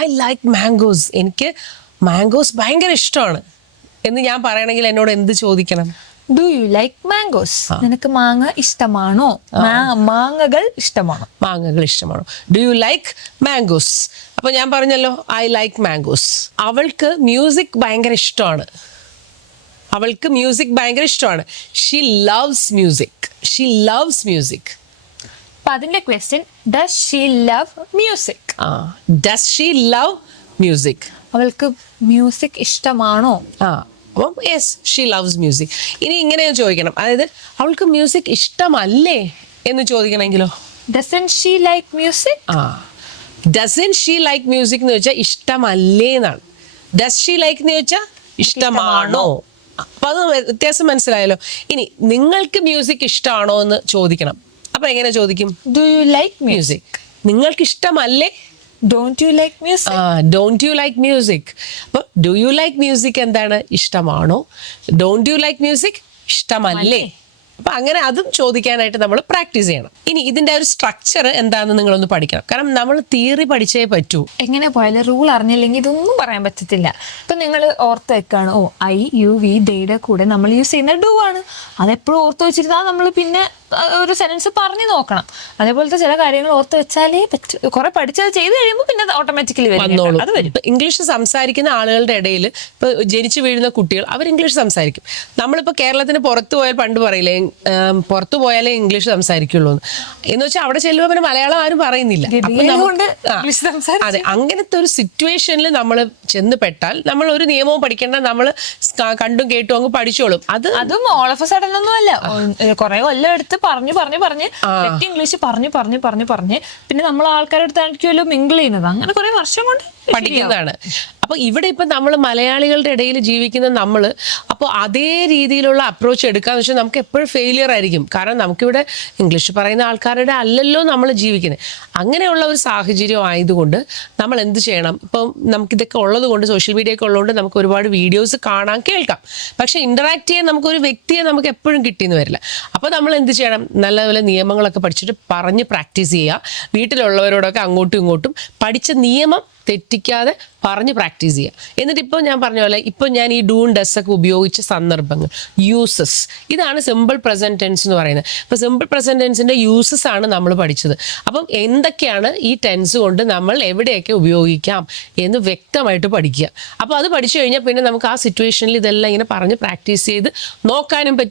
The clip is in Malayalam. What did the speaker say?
ഐ ലൈക്ക് മാംഗോസ്, എനിക്ക് മാംഗോസ് ഭയങ്കര ഇഷ്ടമാണ് എന്ന് ഞാൻ പറയണമെങ്കിൽ എന്നോട് എന്ത് ചോദിക്കണം? Do you like mangoes? നിനക്ക് മാങ്ങ ഇഷ്ടമാണോ? മാങ്ങകൾ ഇഷ്ടമാണോ? മാങ്ങകൾ ഇഷ്ടമാണോ? Do you like mangoes? അപ്പൊ ഞാൻ പറഞ്ഞല്ലോ ഐ ലൈക്ക് മാംഗോസ്. അവൾക്ക് മ്യൂസിക് ഭയങ്കര ഇഷ്ടമാണ്. അവൾക്ക് മ്യൂസിക് ഭയങ്കര ഇഷ്ടമാണ്. She loves music. She loves music. അപ്പൊ അതിന്റെ question, does she love music? Does she love music? അവൾക്ക് മ്യൂസിക് ഇഷ്ടമാണോ? അപ്പം യെസ്, ഷീ ലവ്സ് മ്യൂസിക്. ഇനി ഇങ്ങനെ ചോദിക്കണം, അതായത് അവൾക്ക് മ്യൂസിക് ഇഷ്ടമല്ലേ എന്ന് ചോദിക്കണമെങ്കിലോ? Doesn't she like music? Doesn't she like music എന്ന് ചോദിച്ചാൽ ഇഷ്ടമല്ലേ എന്നാണ്. ഡസ് ഷീ ലൈക്ക് എന്ന് ചോദിച്ചാൽ ഇഷ്ടമാണോ? അപ്പൊ അത് വ്യത്യാസം മനസ്സിലായല്ലോ. ഇനി നിങ്ങൾക്ക് മ്യൂസിക് ഇഷ്ടമാണോ എന്ന് ചോദിക്കണം. അപ്പൊ എങ്ങനെ ചോദിക്കും? Do you like music? നിങ്ങൾക്ക് ഇഷ്ടമല്ലേ? Don't you like music? Don't you like music. അപ്പൊ ഡു യു ലൈക്ക് മ്യൂസിക് എന്താണ്? ഇഷ്ടമാണോ. ഡോണ്ട് യു ലൈക്ക് മ്യൂസിക് ഇഷ്ടമല്ലേ? അപ്പൊ അങ്ങനെ അതും ചോദിക്കാനായിട്ട് നമ്മൾ പ്രാക്ടീസ് ചെയ്യണം. ഇനി ഇതിന്റെ ഒരു സ്ട്രക്ചർ എന്താണെന്ന് നിങ്ങളൊന്ന് പഠിക്കണം. കാരണം നമ്മൾ തിയറി പഠിച്ചേ പറ്റൂ. എങ്ങനെ പോയാലും റൂൾ അറിഞ്ഞില്ലെങ്കിൽ ഇതൊന്നും പറയാൻ പറ്റത്തില്ല. ഇപ്പൊ നിങ്ങൾ ഓർത്ത് വെക്കാണ്, ഓ ഐ യു വി ദയുടെ കൂടെ നമ്മൾ യൂസ് ചെയ്യുന്ന ഡു ആണ്. അതെപ്പോഴും ഓർത്ത് വെച്ചിരുന്നാൽ നമ്മൾ പിന്നെ ഒരു സെന്റൻസ് പറഞ്ഞു നോക്കണം. അതേപോലത്തെ ചില കാര്യങ്ങൾ ഓർത്ത് വെച്ചാലേ പറ്റൂ. കുറെ പഠിച്ചത് ചെയ്ത് കഴിയുമ്പോൾ പിന്നെ ഓട്ടോമാറ്റിക്കലി വന്നോളൂ. അത് വരും. ഇംഗ്ലീഷ് സംസാരിക്കുന്ന ആളുകളുടെ ഇടയിൽ ഇപ്പൊ ജനിച്ചു വീഴുന്ന കുട്ടികൾ അവർ ഇംഗ്ലീഷ് സംസാരിക്കും. നമ്മളിപ്പോ കേരളത്തിന് പുറത്തു പോയാൽ പണ്ട് പറയില്ലേ, പുറത്തു പോയാലേ ഇംഗ്ലീഷ് സംസാരിക്കുള്ളൂ എന്ന് വെച്ചാൽ അവിടെ ചെല്ലുമ്പോൾ പിന്നെ മലയാളം ആരും പറയുന്നില്ല. അതെ, അങ്ങനത്തെ ഒരു സിറ്റുവേഷനിൽ നമ്മൾ ചെന്ന് പെട്ടാൽ നമ്മൾ ഒരു നിയമവും പഠിക്കേണ്ട, നമ്മൾ കണ്ടും കേട്ടും അങ്ങ് പഠിച്ചോളും. അതും ഓൾ ഓഫ് എ സഡൻ ഒന്നും അല്ല. കുറെ കൊല്ലം എടുത്ത് പറഞ്ഞ് ഇംഗ്ലീഷ് പറഞ്ഞ് പിന്നെ നമ്മൾ ആൾക്കാരുടെ അടുത്തായിരിക്കുമല്ലോ മിങ്കിൾ ചെയ്യുന്നത്. അങ്ങനെ കുറെ വർഷം കൊണ്ട് പഠിക്കുന്നതാണ്. അപ്പൊ ഇവിടെ ഇപ്പൊ നമ്മൾ മലയാളികളുടെ ഇടയിൽ ജീവിക്കുന്ന നമ്മൾ അപ്പോൾ അതേ രീതിയിലുള്ള അപ്രോച്ച് എടുക്കാന്ന് വെച്ചാൽ നമുക്ക് എപ്പോഴും ഫെയിലിയർ ആയിരിക്കും. കാരണം നമുക്കിവിടെ ഇംഗ്ലീഷ് പറയുന്ന ആൾക്കാരുടെ അല്ലല്ലോ നമ്മൾ ജീവിക്കുന്നത്. അങ്ങനെയുള്ള ഒരു സാഹചര്യം ആയതുകൊണ്ട് നമ്മൾ എന്ത് ചെയ്യണം? ഇപ്പം നമുക്കിതൊക്കെ ഉള്ളത് കൊണ്ട്, സോഷ്യൽ മീഡിയ ഒക്കെ ഉള്ളതുകൊണ്ട് നമുക്ക് ഒരുപാട് വീഡിയോസ് കാണാൻ, കേൾക്കാം. പക്ഷെ ഇന്ററാക്ട് ചെയ്യാൻ നമുക്കൊരു വ്യക്തിയെ നമുക്ക് എപ്പോഴും കിട്ടിയെന്ന് വരില്ല. അപ്പോൾ നമ്മൾ എന്ത് ചെയ്യണം? നല്ല നിയമങ്ങളൊക്കെ പഠിച്ചിട്ട് പറഞ്ഞ് പ്രാക്ടീസ് ചെയ്യുക. വീട്ടിലുള്ളവരോടൊക്കെ അങ്ങോട്ടും ഇങ്ങോട്ടും പഠിച്ച നിയമം തെറ്റിക്കാതെ പറഞ്ഞ് പ്രാക്ടീസ് ചെയ്യുക. എന്നിട്ട് ഇപ്പോൾ ഞാൻ പറഞ്ഞ പോലെ ഇപ്പോൾ ഞാൻ ഈ ഡൂൺ ഡസ് ഒക്കെ ഉപയോഗിച്ച സന്ദർഭങ്ങൾ, യൂസസ്, ഇതാണ് സിമ്പിൾ പ്രസന്റ് ടെൻസ് എന്ന് പറയുന്നത്. ഇപ്പോൾ സിമ്പിൾ പ്രസന്റ് ടെൻസിൻ്റെ യൂസസ് ആണ് നമ്മൾ പഠിച്ചത്. അപ്പം എന്തൊക്കെയാണ് ഈ ടെൻസ് കൊണ്ട് നമ്മൾ എവിടെയൊക്കെ ഉപയോഗിക്കാം എന്ന് വ്യക്തമായിട്ട് പഠിക്കുക. അപ്പോൾ അത് പഠിച്ചു കഴിഞ്ഞാൽ പിന്നെ നമുക്ക് ആ സിറ്റുവേഷനിൽ ഇതെല്ലാം ഇങ്ങനെ പറഞ്ഞ് പ്രാക്ടീസ് ചെയ്ത് നോക്കാനും പറ്റും.